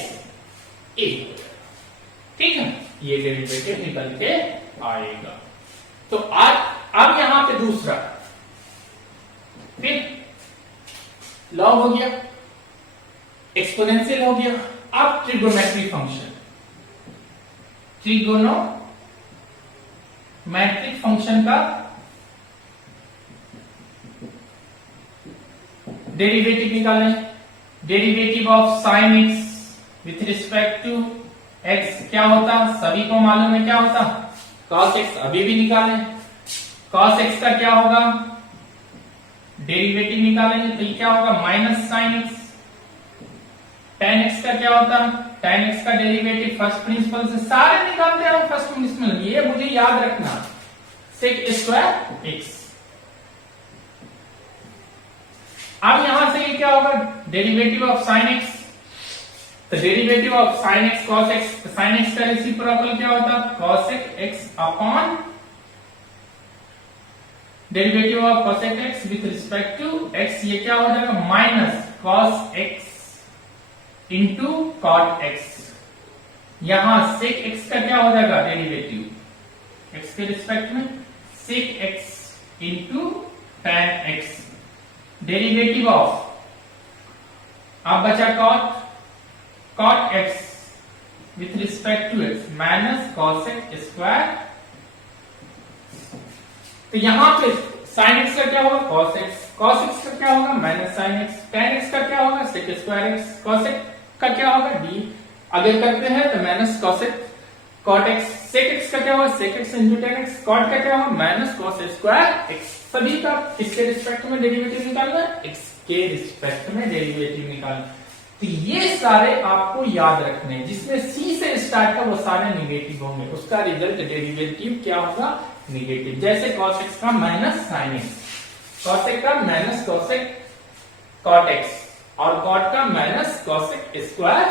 a, ठीक है, ये डेरिवेटिव निकल के आएगा। तो आज अब यहां पे दूसरा, फिर लॉग हो गया, एक्सपोनेंशियल हो गया, अब ट्रिगोनोमेट्रिक फंक्शन, ट्रिगोनोमेट्रिक फंक्शन का डेरिवेटिव निकालें। Derivative of sine x with respect to x क्या होता, सभी को मालूम है क्या होता, कॉस एक्स। अभी भी निकालें, कॉस एक्स का क्या होगा, डेरिवेटिव निकालेंगे तो क्या होगा, minus sine x. Ten x का क्या होता है, टेन एक्स का डेरिवेटिव फर्स्ट प्रिंसिपल से सारे निकालते हैं फर्स्ट प्रिंसिपल, ये मुझे याद रखना, सेक स्क्वायर एक्स। अब यहां से ये क्या होगा, डेरिवेटिव ऑफ साइन एक्स, तो derivative of sine x cos x, sine x का रेसिप्रोकल क्या होता, cosec x upon derivative of cosec x with respect to x, ये क्या हो जाएगा, minus cos x into cot x. यहां सेक एक्स का क्या हो जाएगा, डेरिवेटिव एक्स के रिस्पेक्ट में, sec x into tan x, derivative of, अब बचा cot x with respect to x minus cosec square. तो यहां पे साइन एक्स का क्या होगा, कॉस एक्स, कॉस एक्स का क्या होगा, minus sine x, ten x का क्या होगा, सेक स्क्वायर एक्स, कॉसेक का क्या होगा, डी। अगर करते हैं तो minus cosec cot x, sec x का क्या होगा, sec x into tan x, cot का क्या होगा, माइनस कॉस स्क्वायर एक्स। सभी का किसके रिस्पेक्ट में डेरिवेटिव निकालना है, एक्स के रिस्पेक्ट में डेरिवेटिव निकालना। तो ये सारे आपको याद रखने हैं, जिसमें सी से स्टार्ट है वो सारे निगेटिव होंगे, उसका रिजल्ट डेरिवेटिव क्या होगा, निगेटिव। जैसे cos x का minus sine x, cos x का माइनस cosec cot x और cot का माइनस cosec स्क्वायर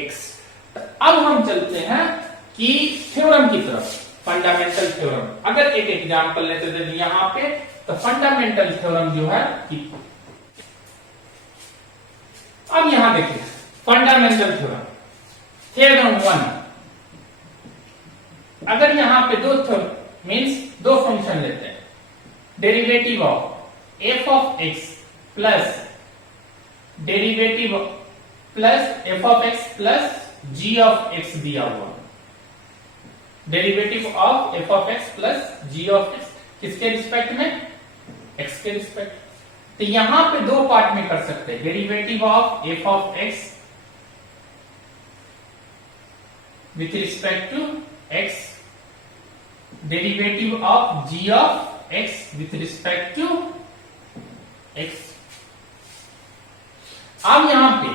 एक्स। अब हम चलते हैं कि थ्योरम की तरफ, फंडामेंटल थ्योरम। अगर एक एग्जांपल लेते थे यहां पे, तो फंडामेंटल थ्योरम जो है कि अब यहां देखिए फंडामेंटल थ्योरम, थ्योरम 1। अगर यहां पे दो मीन्स दो फंक्शन लेते हैं, derivative of f of x plus derivative plus f of x plus g of x दिया हुआ, derivative of f of x plus g of x किसके रिस्पेक्ट में, एक्स के रिस्पेक्ट। तो यहां पे दो पार्ट में कर सकते हैं, derivative of f of x with respect to x, derivative of g of x with respect to x. अब यहां पे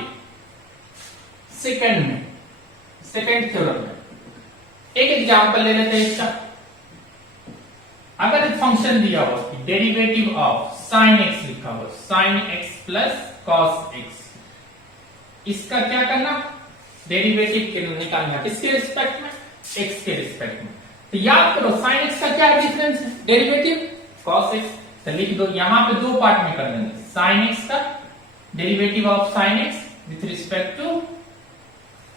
सेकंड थ्योरम में एक एग्जांपल ले लेते हैं इसका। अगर एक फंक्शन दिया हो डेरिवेटिव ऑफ साइन एक्स लिखा हो, sign x plus cos x, इसका क्या करना, डेरिवेटिव निकालना किसके रिस्पेक्ट में, एक्स के रिस्पेक्ट में। तो याद करो साइन एक्स का क्या डिफरेंस है, डेरिवेटिव कॉस एक्स। तो लिख दो, यहां पे दो पार्ट में कर देंगे, साइन एक्स का derivative of sine x with respect to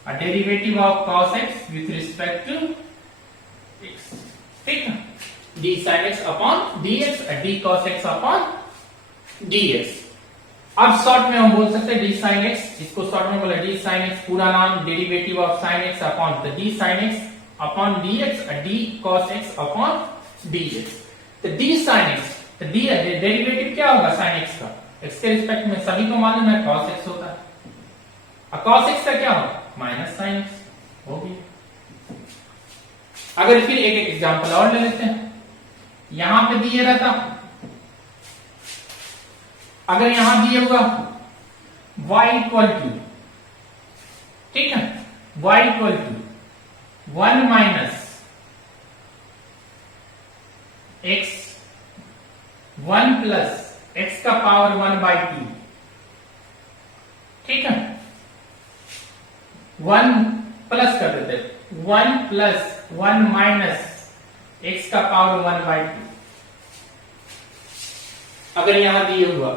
derivative of cos x with respect to x, ठीक है, d sine x upon d x, d cos x upon d x. अब शॉर्ट में हम बोल सकते हैं डी साइन एक्स, इसको short में बोला डी साइन एक्स, पूरा नाम derivative of sine x upon the d sine x upon d x, d cos x upon d x. तो डी साइन एक्स, तो डी डेरिवेटिव क्या होगा साइन एक्स का, एक्स के रिस्पेक्ट में सभी को मालूम है कॉस एक्स होता है, और कॉस एक्स का क्या होगा माइनस साइन एक्स हो गया। अगर फिर एक एक एग्जांपल और ले लेते हैं, यहां पे दिए रहता, अगर यहां दिए हुआ y इक्वल टू, ठीक है, y equal to 1 minus x 1 plus x का पावर 1/2, ठीक है, 1 प्लस कर देते, 1 प्लस 1 माइनस x का पावर 1/2, अगर यहां दिए हुआ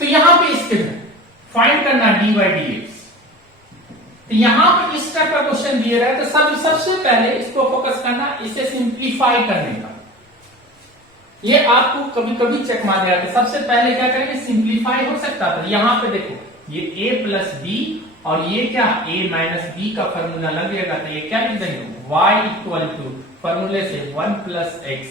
तो यहां पे इसके फाइंड करना dy dx, तो यहां पे इस टाइप का क्वेश्चन दिया रहा है, तो सबसे पहले इसको फोकस करना, इसे सिंप्लीफाई करने का। ये आपको कभी कभी चेक मार दिया, सबसे पहले क्या करेंगे सिंप्लीफाई हो सकता था, यहां पे देखो ये a प्लस बी और ये क्या a माइनस बी का फॉर्मूला लग जाएगा, तो ये क्या लिख देंगे y इक्वल टू फॉर्मूले से 1 प्लस एक्स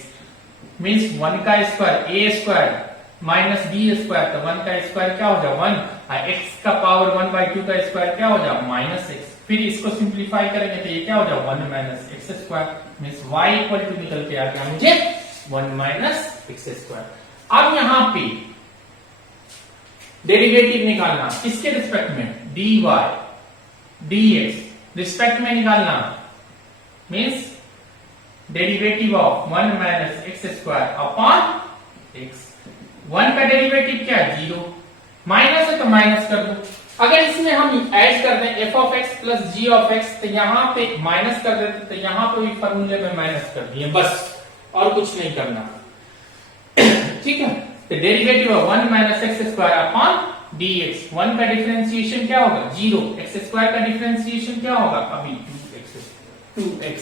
मीन्स 1 का square a square minus b square, तो 1 का स्क्वायर क्या हो जाए 1, और x का पावर 1/2 का स्क्वायर क्या हो जाए माइनस एक्स, फिर इसको सिंप्लीफाई करेंगे तो ये क्या हो जाए 1 minus x square means y equal to निकल के आ गया मुझे 1 माइनस एक्स स्क्वायर। अब यहां पे डेरिवेटिव निकालना किसके रिस्पेक्ट में, dy dx रिस्पेक्ट में निकालना means derivative of 1 minus x square upon x. 1 का डेरिवेटिव क्या है 0, माइनस है तो माइनस कर दो, अगर इसमें हम ऐड कर दें f of x plus g of x, तो यहां पे माइनस कर देते, तो यहां पे भी फॉर्मूले में माइनस कर दिए बस, और कुछ नहीं करना, ठीक है। तो derivative of 1 minus x square upon dx, 1 का डिफरेंशिएशन क्या होगा 0, x स्क्वायर का डिफरेंशिएशन क्या होगा अभी 2x,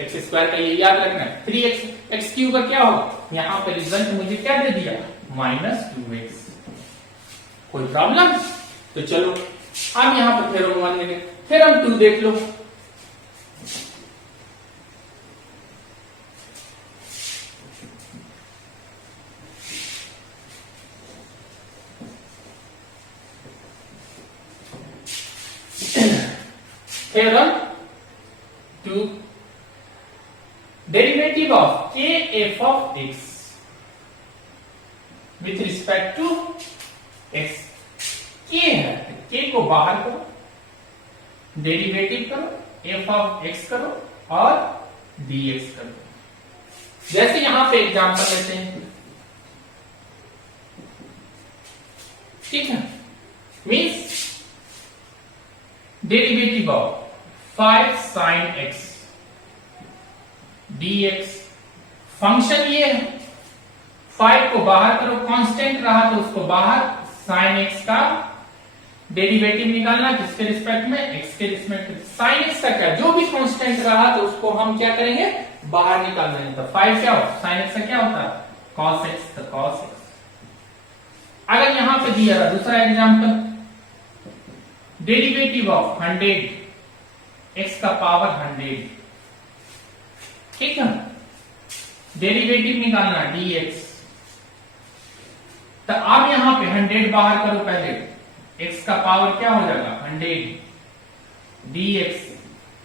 एक्स स्क्वायर का ये याद रखना है, 3x, एक्स क्यूब का क्या होगा, यहां पर रिजल्ट मुझे क्या दे दिया माइनस 2x, कोई प्रॉब्लम। तो चलो अब यहां पर थ्योरम 1 देंगे, थ्योरम 2 देख लो, theorem 2, derivative of k f of x with respect to x, k है k को बाहर करो, डेरिवेटिव करो f of x करो और dx करो। जैसे यहां पे एग्जांपल लेते हैं, ठीक है, means derivative of 5 sin x dx, function ये है, 5 को बाहर करो, कांस्टेंट रहा तो उसको बाहर, sin x का डेरिवेटिव निकालना किसके रिस्पेक्ट में x के रिस्पेक्ट में, sin x का क्या जो भी कांस्टेंट रहा तो उसको हम क्या करेंगे बाहर निकालना है, तो 5 क्या हो sin x का क्या होता है cos x, तो cos x। अगर यहां पे दिया रहा दूसरा एग्जांपल, डेरिवेटिव ऑफ 100 x का पावर 100, ठीक है, डेरिवेटिव निकालना dx, तो आप यहां पे 100 बाहर करो पहले, x का पावर क्या हो जाएगा 100 dx,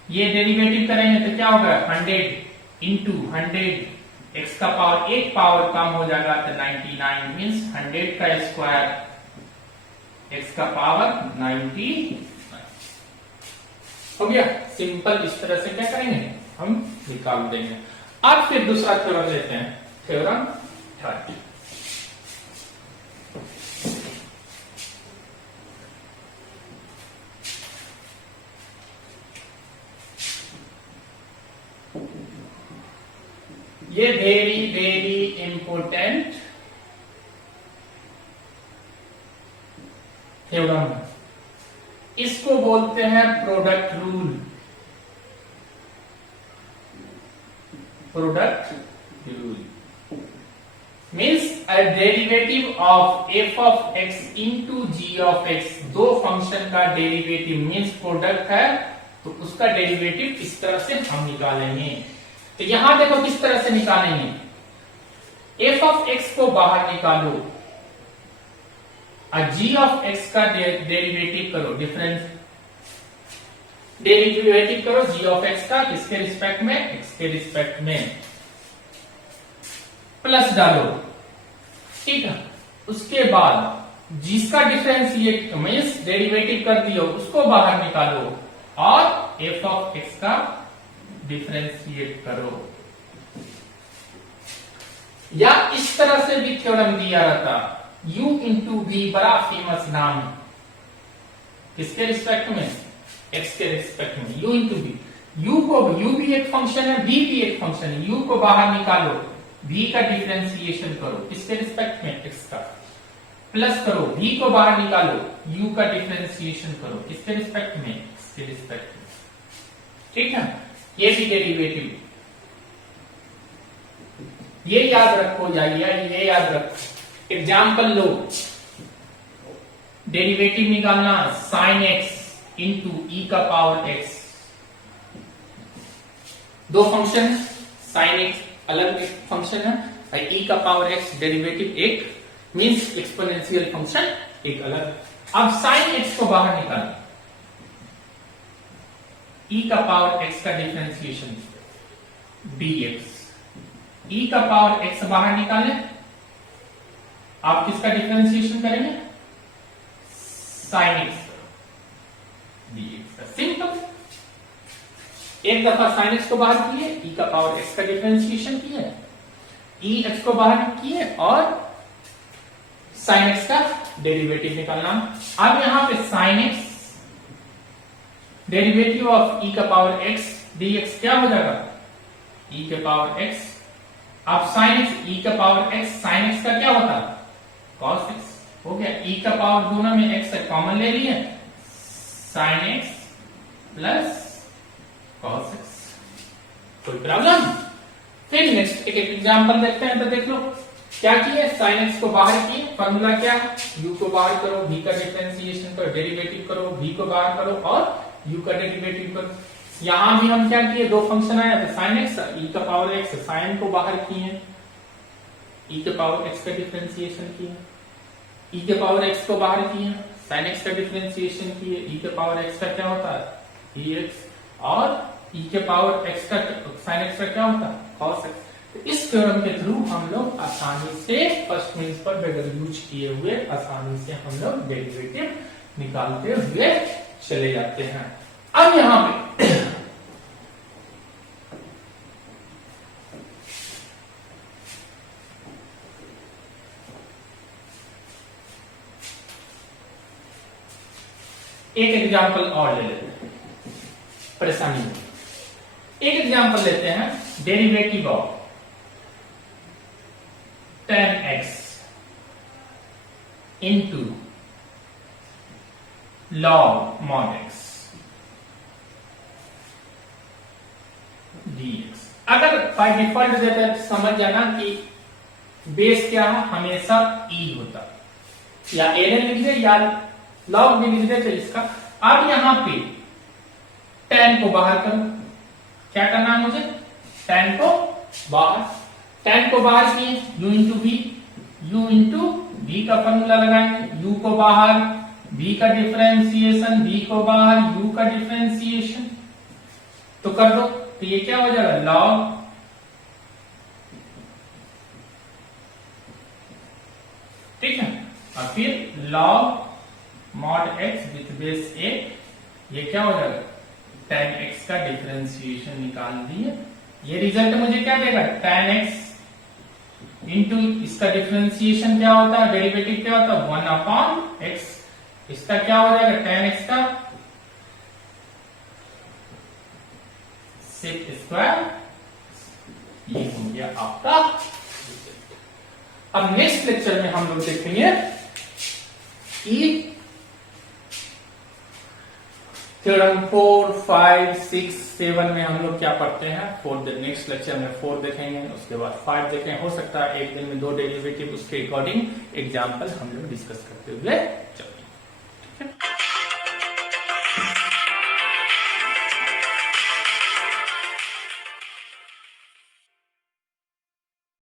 ये डेरिवेटिव करेंगे तो क्या होगा 100 इंटू 100, x का पावर एक पावर कम हो जाएगा तो 99 मीन्स 100 का स्क्वायर x का पावर 90 हो गया। सिंपल इस तरह से क्या करेंगे हम निकाल देंगे। अब फिर दूसरा थ्योरम लेते हैं, थ्योरम 3। ये वेरी वेरी इंपोर्टेंट थ्योरम है, इसको बोलते हैं product rule, product means a derivative of f of x into g of x, दो फंक्शन का डेरिवेटिव मीन्स प्रोडक्ट है, तो उसका डेरिवेटिव इस तरह से हम निकालेंगे। तो यहां देखो किस तरह से निकालेंगे, एफ ऑफ एक्स को बाहर निकालो और जी ऑफ एक्स का डेरिवेटिव करो, डिफरेंस डेरिवेटिव करो जी ऑफ एक्स का, किसके रिस्पेक्ट में, एक्स के रिस्पेक्ट में, प्लस डालो, ठीक है। उसके बाद जिसका डिफरेंशिएट मींस डेरिवेटिव कर दियो उसको बाहर निकालो और एफ ऑफ एक्स का डिफरेंशिएट करो। या इस तरह से भी थ्योरम दिया रहता, u इंटू वी, बड़ा फेमस नाम है, किसके रिस्पेक्ट में, x के रिस्पेक्ट में, u इंटू वी। u भी एक फंक्शन है, v भी एक फंक्शन है, u को बाहर निकालो, v का डिफरेंशिएशन करो, किसके रिस्पेक्ट में, x का, प्लस करो, v को बाहर निकालो, u का डिफरेंशिएशन करो, किसके रिस्पेक्ट में, x के रिस्पेक्ट में, ठीक है। ये भी डेरिवेटिव, ये याद रखो, या ये याद रखो। एग्जाम्पल लो, डेरिवेटिव निकालना साइन एक्स इंटू ई का पावर एक्स, दो फंक्शन है, साइन एक्स अलग फंक्शन है, ई का पावर एक्स डेरिवेटिव एक, मींस एक्सपोनेंशियल फंक्शन एक अलग। अब साइन एक्स को बाहर निकालो, ई का पावर एक्स का डिफरेंशिएशन dx, ई का पावर एक्स बाहर निकालें, आप किसका डिफरेंशिएशन करेंगे, साइन एक्स dx का, सिंपल। एक दफा साइन एक्स को बाहर किए, ई का पावर एक्स का डिफरेंशिएशन किए, ई एक्स को बाहर किए और साइन एक्स का डेरिवेटिव निकालना। अब यहां पे साइन एक्स डेरिवेटिव ऑफ ई का पावर एक्स dx क्या हो जाएगा, ई के पावर एक्स। अब साइन एक्स, ई का पावर एक्स, साइन एक्स का क्या होता है, कॉस एक्स हो गया। ई का पावर दोनों में एक्स कॉमन ले लिए, sign x plus cos x, कोई प्रॉब्लम। फिर नेक्स्ट एक एग्जांपल देखते हैं, तो देख लो क्या किए, साइन एक्स को बाहर किए, फॉर्मूला क्या, u को बाहर करो, v का डिफरेंशिएशन करो, डेरिवेटिव करो, v को बाहर करो और u का डेरिवेटिव करो। यहां भी हम क्या किए, दो फंक्शन आया था, साइन एक्स, ई का पावर एक्स, साइन को बाहर किए, ई के पावर एक्स का डिफरेंशिएशन किए, ई के पावर एक्स को बाहर किए, साइन एक्स का डिफरेंशिएशन किए, ई के पावर एक्स का क्या होता है, ई एक्स, और ई के पावर एक्स का साइन एक्स का क्या होता है, कॉस एक्स। तो इस थ्योरम के थ्रू हम लोग आसानी से फर्स्ट मीन्स पर बगैर यूज किए हुए आसानी से हम लोग डेरिवेटिव निकालते हुए चले जाते हैं। अब यहां पे एक एग्जांपल और ले लेते हैं, परेशानी में एक एग्जांपल लेते हैं, derivative of tan x into log mod x dx। अगर बाय डिफॉल्ट देता है समझ जाना कि बेस क्या है, हमेशा e होता, या ln लिख दे या log भी लिख दे, तो इसका। अब यहां पे tan को बाहर करो, क्या करना है मुझे, tan को बाहर, tan को बाहर किए, u into v, u into v का फॉर्मूला लगाएंगे, u को बाहर, v का डिफरेंशिएशन, v को बाहर, u का डिफरेंशिएशन, तो कर दो, तो ये क्या हो जाएगा, log ठीक है, और फिर log mod x with base a, ये क्या हो जाएगा, tan x का डिफरेंशिएशन निकाल दिए। ये रिजल्ट मुझे क्या देगा, tan x इंटू इसका डिफरेंशिएशन क्या होता है, डेरिवेटिव क्या होता है, 1/x, इसका क्या हो जाएगा, tan x का सेक स्क्वायर, ये हो गया आपका। अब नेक्स्ट लेक्चर में हम लोग देखेंगे कि थ्योरम 4, 5, 6, 7 में हम लोग क्या पढ़ते हैं, फॉर द नेक्स्ट लेक्चर में 4 देखेंगे, उसके बाद 5 देखेंगे। हो सकता है एक दिन में 2 डेरिवेटिव, उसके अकॉर्डिंग एग्जाम्पल हम लोग डिस्कस करते हुए चलो।